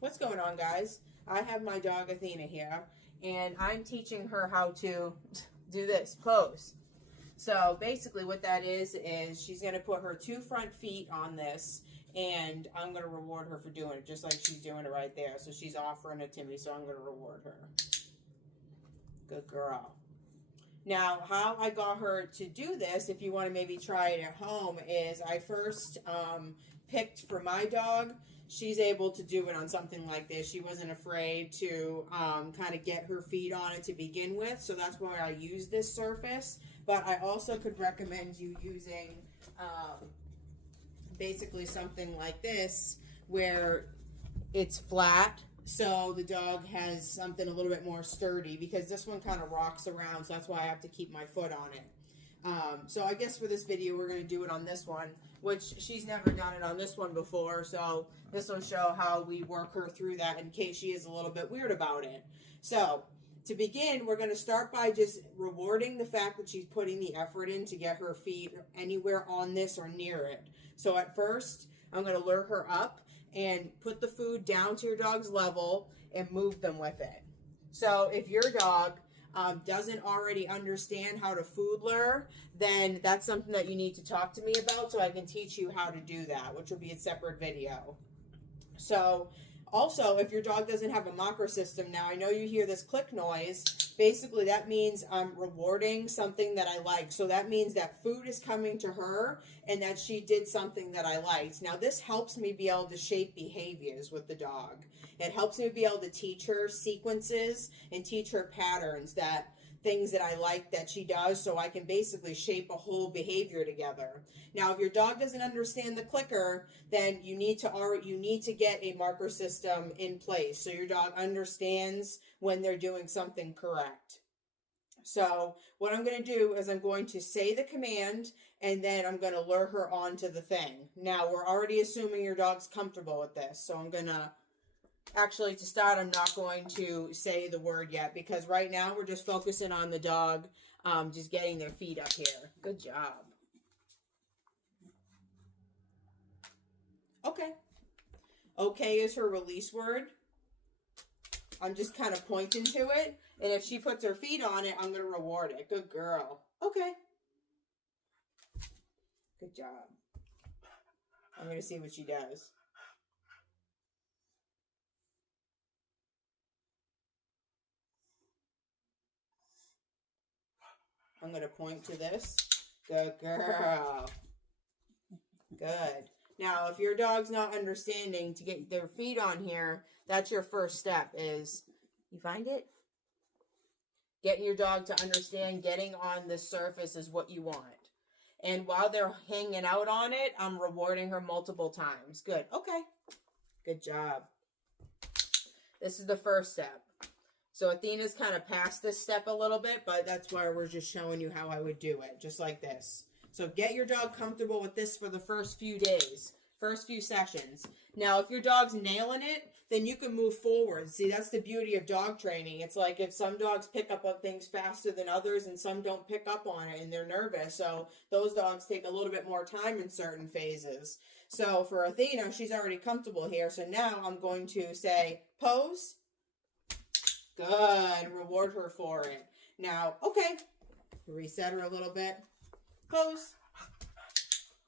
What's going on, guys? I have my dog Athena here, and I'm teaching her how to do this pose. So basically what that is she's going to put her 2 front feet on this, and I'm going to reward her for doing it, just like she's doing it right there. So she's offering it to me, so I'm going to reward her. Good girl. Now, how I got her to do this, if you want to maybe try it at home, is I first picked for my dog. She's able to do it on something like this. She wasn't afraid to kind of get her feet on it to begin with, so that's why I use this surface. But I also could recommend you using basically something like this where it's flat, so the dog has something a little bit more sturdy, because this one kind of rocks around, so that's why I have to keep my foot on it. So I guess for this video we're going to do it on this one, which she's never done it on this one before, so this will show how we work her through that in case she is a little bit weird about it. So to begin, we're going to start by just rewarding the fact that she's putting the effort in to get her feet anywhere on this or near it. So at first, I'm going to lure her up and put the food down to your dog's level and move them with it. So if your dog doesn't already understand how to food lure, then that's something that you need to talk to me about, so I can teach you how to do that, which will be a separate video. So also, if your dog doesn't have a mocker system, now I know you hear this click noise. Basically, that means I'm rewarding something that I like. So that means that food is coming to her and that she did something that I liked. Now, this helps me be able to shape behaviors with the dog. It helps me be able to teach her sequences and teach her patterns, that things that I like that she does, so I can basically shape a whole behavior together. Now, if your dog doesn't understand the clicker, then you need to get a marker system in place so your dog understands when they're doing something correct. So what I'm going to do is I'm going to say the command, and then I'm going to lure her onto the thing. Now, we're already assuming your dog's comfortable with this, so I'm going to actually, to start, I'm not going to say the word yet, because right now we're just focusing on the dog just getting their feet up here. Good job. Okay. Okay is her release word. I'm just kind of pointing to it, and if she puts her feet on it, I'm going to reward it. Good girl. Okay. Good job. I'm going to see what she does. I'm going to point to this. Good girl. Good. Now, if your dog's not understanding to get their feet on here, that's your first step is, you find it? Getting your dog to understand getting on this surface is what you want. And while they're hanging out on it, I'm rewarding her multiple times. Good. Okay. Good job. This is the first step. So Athena's kind of past this step a little bit, but that's why we're just showing you how I would do it, just like this. So get your dog comfortable with this for the first few days, first few sessions. Now, if your dog's nailing it, then you can move forward. See, that's the beauty of dog training. It's like if some dogs pick up on things faster than others, and some don't pick up on it, and they're nervous. So those dogs take a little bit more time in certain phases. So for Athena, she's already comfortable here. So now I'm going to say, pose. Good. Reward her for it. Now, okay. Reset her a little bit. Pose.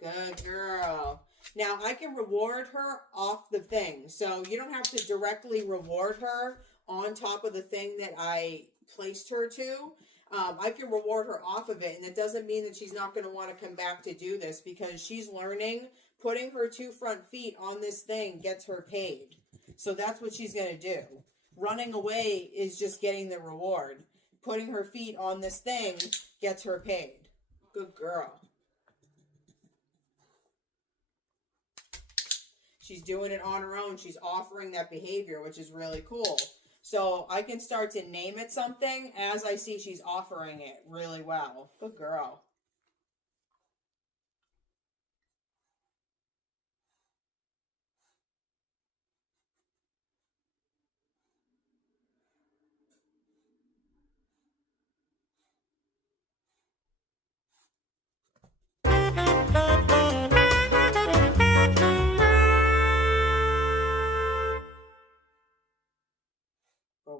Good girl. Now, I can reward her off the thing. So you don't have to directly reward her on top of the thing that I placed her to. I can reward her off of it. And it doesn't mean that she's not going to want to come back to do this, because she's learning putting her 2 front feet on this thing gets her paid. So that's what she's going to do. Running away is just getting the reward. Putting her feet on this thing gets her paid. Good girl. She's doing it on her own. She's offering that behavior, which is really cool. So I can start to name it something as I see she's offering it really well. Good girl.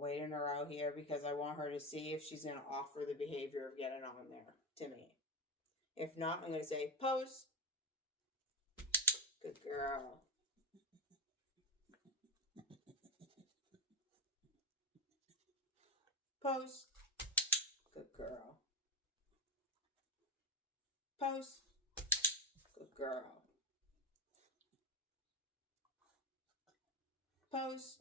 waiting her out here because I want her to see if she's going to offer the behavior of getting on there to me. If not, I'm going to say, pose. Good girl. Pose. Good girl. Pose. Good girl. Pose.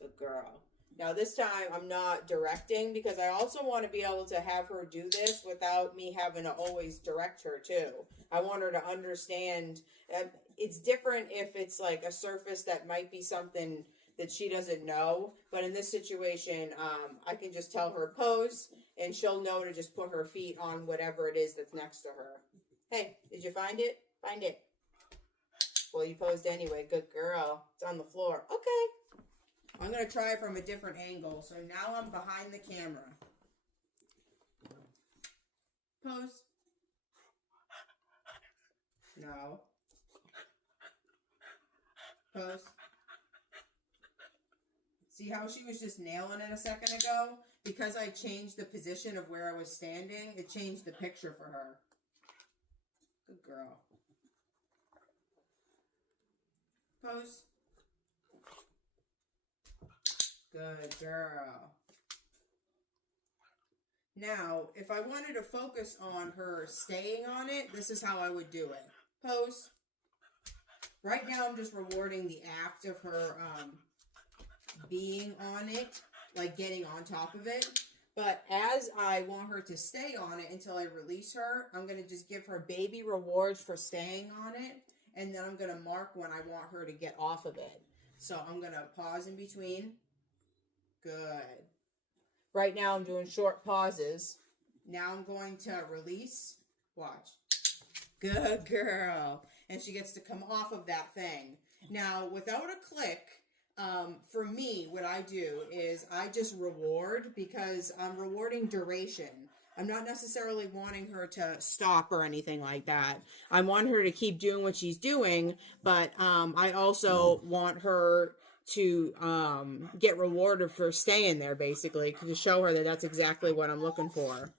Good girl. Now this time I'm not directing because I also want to be able to have her do this without me having to always direct her too. I want her to understand that it's different if it's like a surface that might be something that she doesn't know. But in this situation, I can just tell her pose and she'll know to just put her feet on whatever it is that's next to her. Hey, did you find it? Find it. Well, you posed anyway. Good girl. It's on the floor. Okay. I'm going to try it from a different angle. So now I'm behind the camera. Pose. No. Pose. See how she was just nailing it a second ago? Because I changed the position of where I was standing, it changed the picture for her. Good girl. Pose. Good girl. Now, if I wanted to focus on her staying on it, this is how I would do it. Pose. Right now, I'm just rewarding the act of her being on it, like getting on top of it. But as I want her to stay on it until I release her, I'm going to just give her baby rewards for staying on it. And then I'm going to mark when I want her to get off of it. So I'm going to pause in between. Good. Right now I'm doing short pauses. Now I'm going to release. Watch. Good girl. And she gets to come off of that thing. Now, without a click, for me, what I do is I just reward because I'm rewarding duration. I'm not necessarily wanting her to stop or anything like that. I want her to keep doing what she's doing, but I also want her to get rewarded for staying there, basically, to show her that that's exactly what I'm looking for.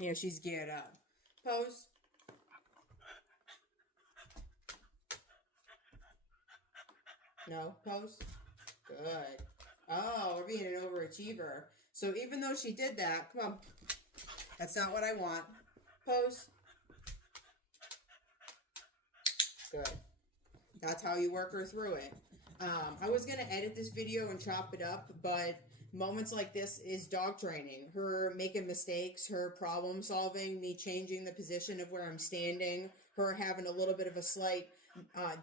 Yeah, she's geared up. Pose. No, pose. Good. Oh, we're being an overachiever. So even though she did that, come on. That's not what I want. Pose. Good. That's how you work her through it. I was going to edit this video and chop it up, but moments like this is dog training. Her making mistakes, her problem solving, me changing the position of where I'm standing, her having a little bit of a slight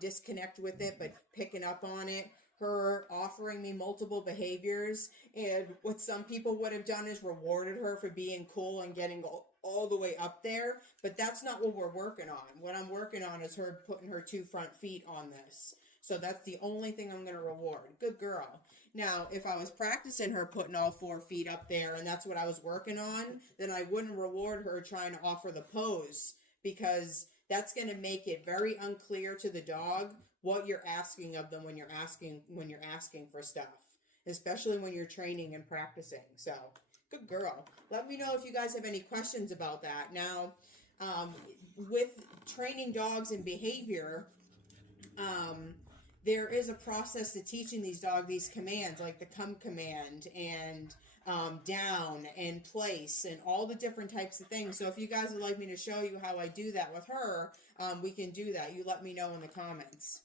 disconnect with it, but picking up on it, her offering me multiple behaviors, and what some people would have done is rewarded her for being cool and getting all the way up there, but that's not what we're working on. What I'm working on is her putting her 2 front feet on this. So that's the only thing I'm going to reward. Good girl. Now, if I was practicing her putting all 4 feet up there and that's what I was working on, then I wouldn't reward her trying to offer the pose, because that's going to make it very unclear to the dog what you're asking of them when you're asking for stuff, especially when you're training and practicing. So, good girl. Let me know if you guys have any questions about that. Now, with training dogs and behavior, there is a process to teaching these dogs these commands, like the come command and down and place and all the different types of things. So if you guys would like me to show you how I do that with her, we can do that. You let me know in the comments.